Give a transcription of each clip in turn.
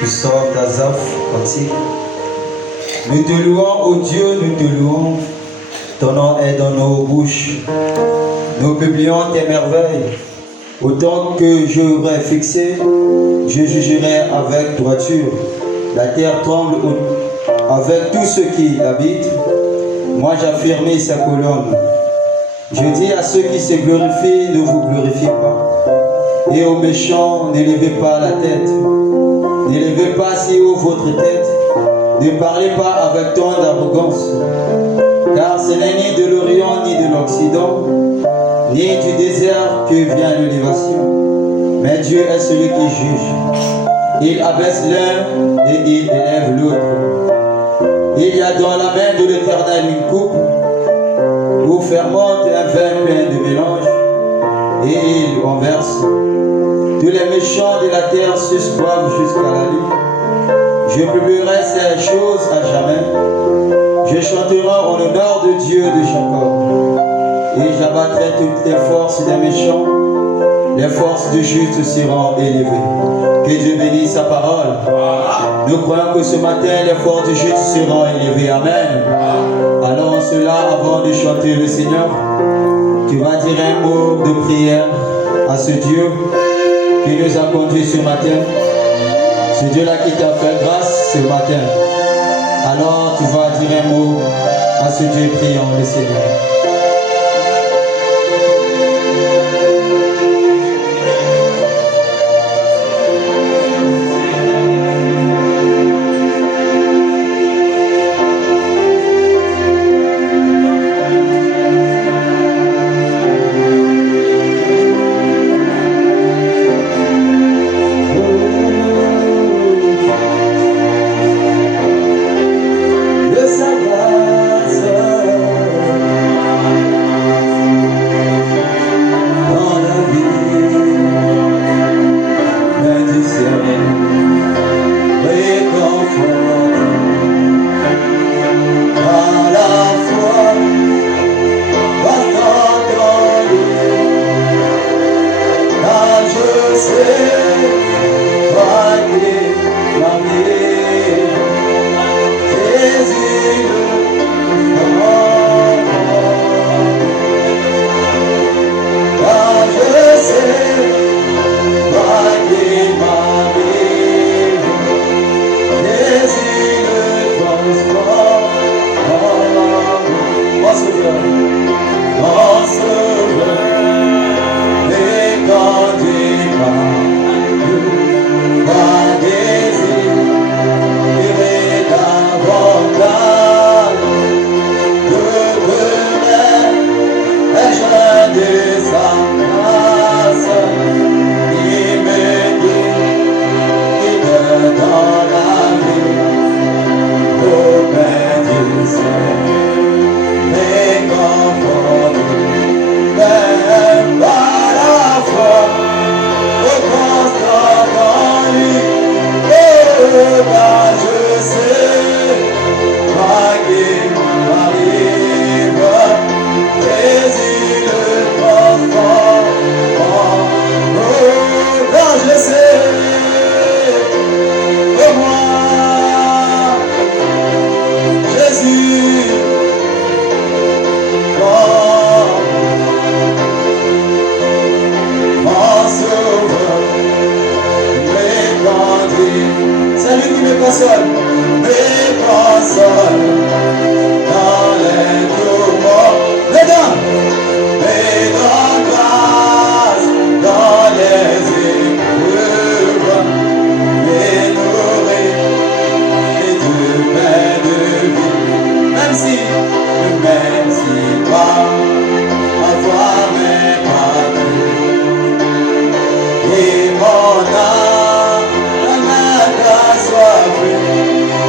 qui sort d'Azaph antique. Nous te louons, ô Dieu, nous te louons. Ton nom est dans nos bouches. Nous publions tes merveilles. Autant que j'aurai fixé, je jugerai avec droiture. La terre tremble avec tous ceux qui l'habitent. Moi j'affirme sa colonne. Je dis à ceux qui se glorifient, ne vous glorifiez pas. Et aux méchants, n'élevez pas la tête. N'élevez pas si haut votre tête. Ne parlez pas avec tant d'arrogance. Car ce n'est ni de l'Orient ni de l'Occident, ni du désert que vient l'élévation. Mais Dieu est celui qui juge. Il abaisse l'un et il élève l'autre. Il y a dans la main de l'Éternel une coupe où fermente un vin plein de mélange et il en verse. Tous les méchants de la terre se boivent jusqu'à la nuit. Je publierai ces choses à jamais. Je chanterai en l'honneur de Dieu de Jacob. Et j'abattrai toutes les forces des méchants. Les forces du juste seront élevées. Que Dieu bénisse sa parole. Nous croyons que ce matin, les forces du juste seront élevées. Amen. Alors cela, avant de chanter le Seigneur, tu vas dire un mot de prière à ce Dieu qui nous a conduits ce matin. Ce Dieu-là qui t'a fait grâce ce matin. Alors tu vas dire un mot à ce Dieu, prions le Seigneur.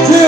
Dieu,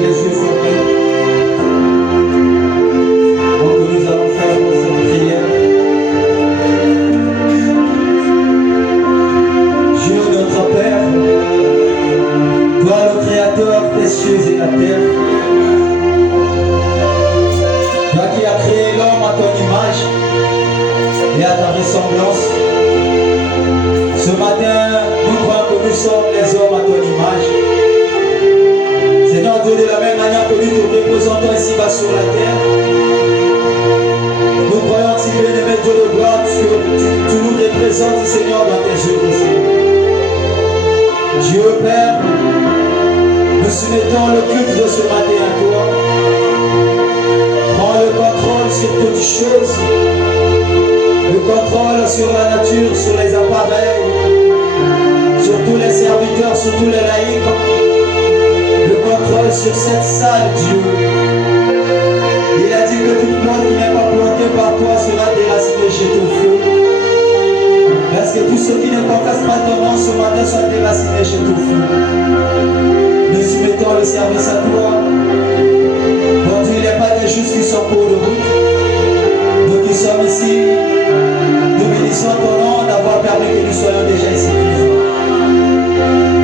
les yeux fermés. Donc nous allons faire cette prière. Dieu notre Père, toi le Créateur des cieux et la terre, toi qui as créé l'homme à ton image et à ta ressemblance, ce matin, nous croyons que nous sommes les hommes à ton image. Seigneur Dieu, de la même manière que nous te représentons ici-bas sur la terre, nous croyons que bien-aimé Dieu de gloire, que tu nous représentes, Seigneur, dans tes œuvres. Dieu Père, nous soumettons le culte de ce matin à toi. Prends le contrôle sur toutes choses, le contrôle sur la nature, sur les appareils, sur tous les serviteurs, sur tous les laïcs, le contrôle sur cette salle, Dieu. Il a dit que tout le monde qui n'est pas planté par toi sera déraciné chez ton feu. Parce que tous ceux qui ne confessent pas ton nom ce matin sont déracinés chez ton feu. Nous soumettons le service à toi. Bon Dieu, il n'y a pas des justes qui sont pour de route. Nous qui sommes ici, nous bénissons ton nom d'avoir permis que nous soyons déjà ici.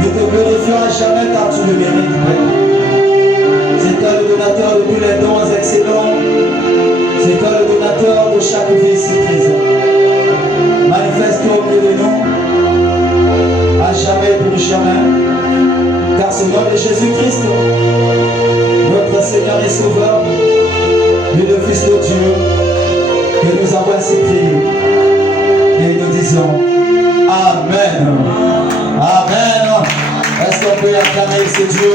Nous te glorifions à jamais car tu le mérites, Père. C'est toi le donateur de tous les dons excellents. C'est toi le donateur de chaque vie ici présent. Manifeste-toi au milieu de nous, à jamais pour jamais. Car ce nom de Jésus-Christ, notre Seigneur et Sauveur, lui le Fils de Dieu, que nous avons ainsi prié. Et nous disons Amen. Amen. Est-ce qu'on peut acclamer ce Dieu?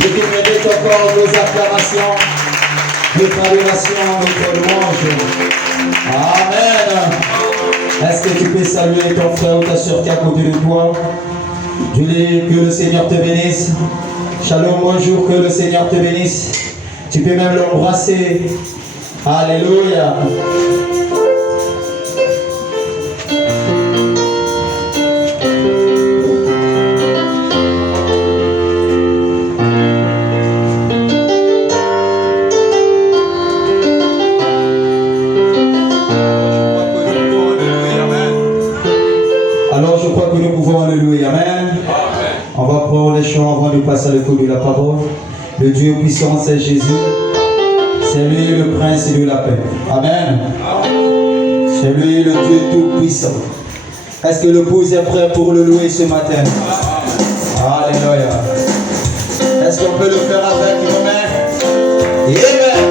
Je te mérite encore nos acclamations, notre adoration, notre louange. Amen. Est-ce que tu peux saluer ton frère ou ta soeur qui est à côté de toi? Je dis que le Seigneur te bénisse. Shalom, bonjour, que le Seigneur te bénisse. Tu peux même l'embrasser. Alléluia. Alors je crois que nous pouvons alléluia. Amen. On va prendre les chants avant de passer à l'écoute de la parole. Le Dieu puissant, c'est Jésus. C'est lui le prince de la paix. Amen. C'est lui le Dieu tout puissant. Est-ce que le épouse est prêt pour le louer ce matin? Alléluia. Est-ce qu'on peut le faire avec nos mains? Amen.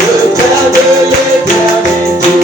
Le Père de l'éternité,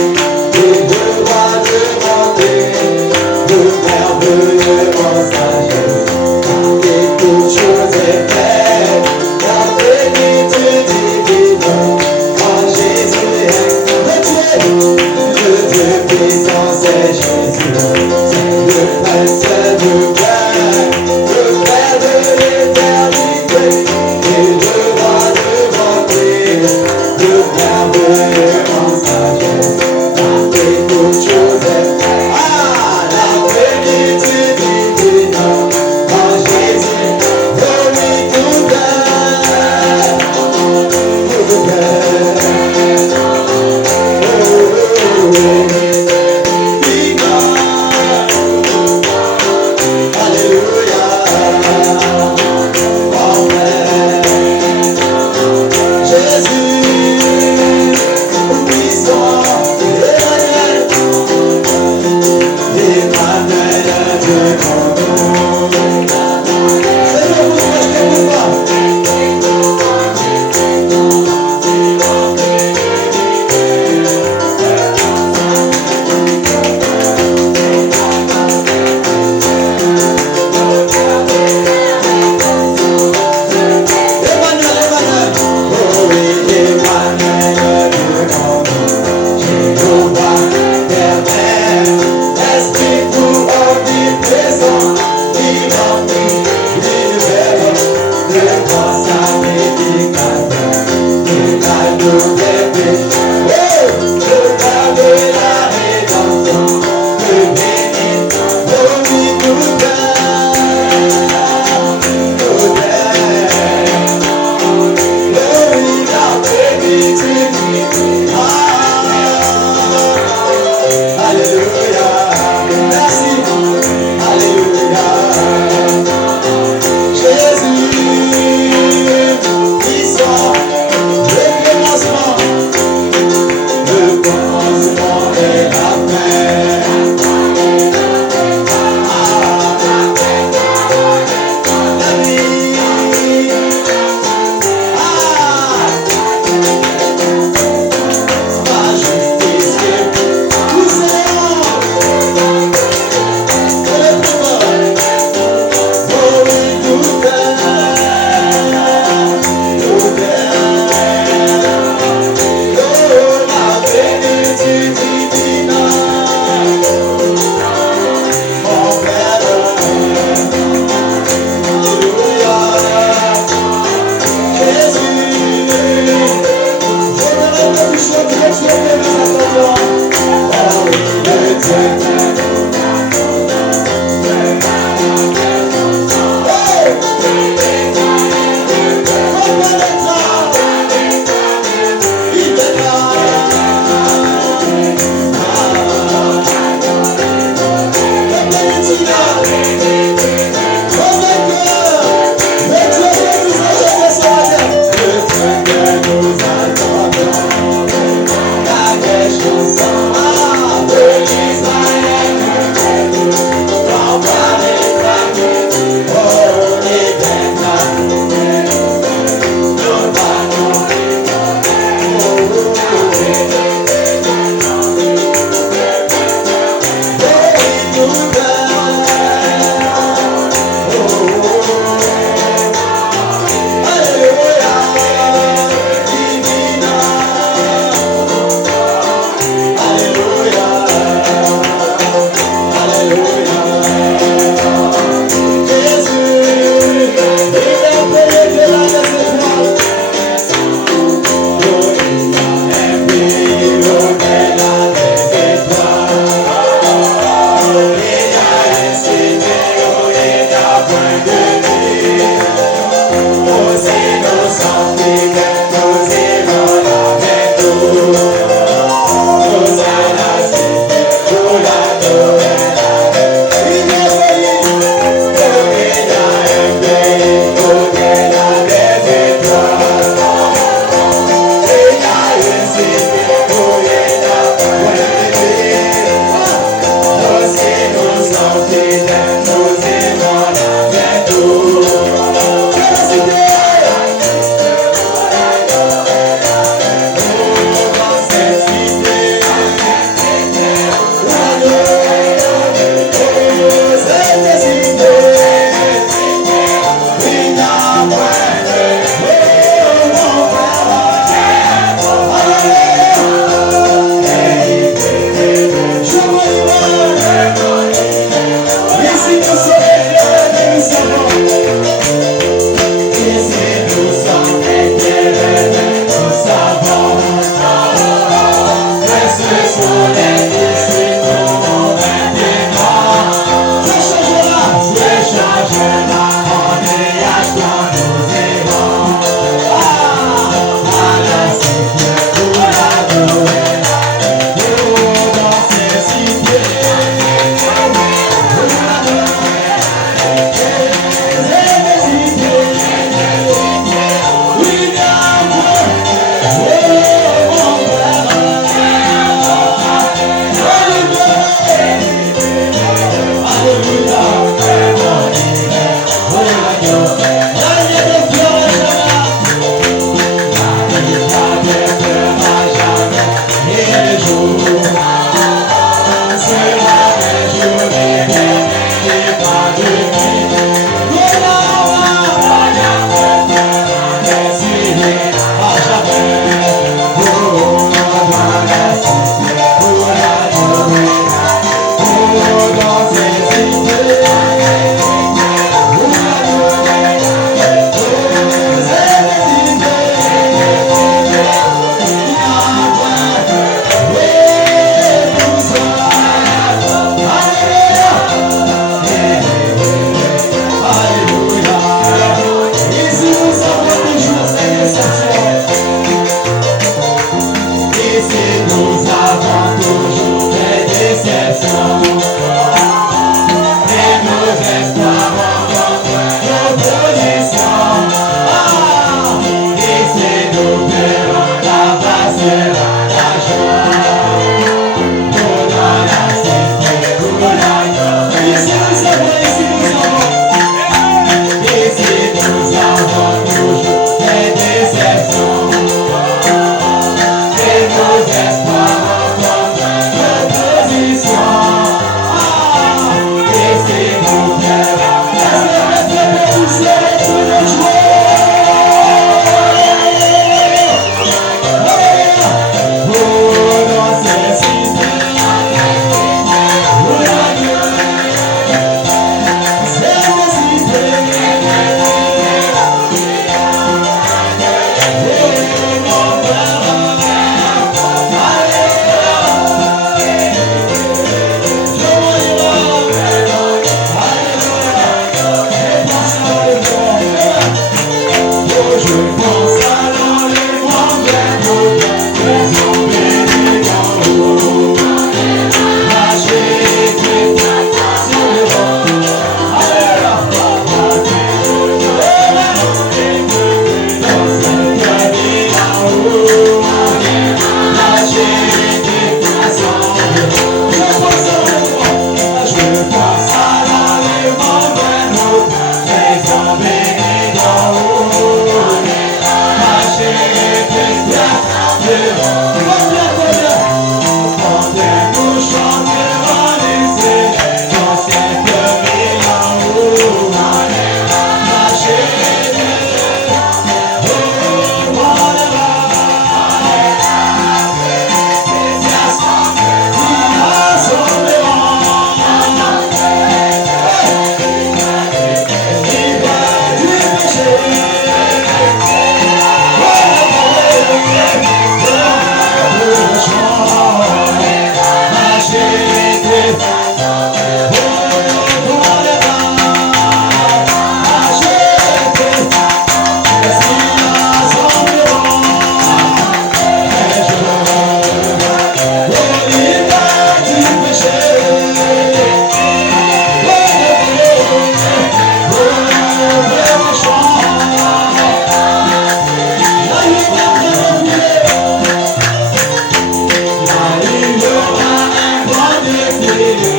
Dieu.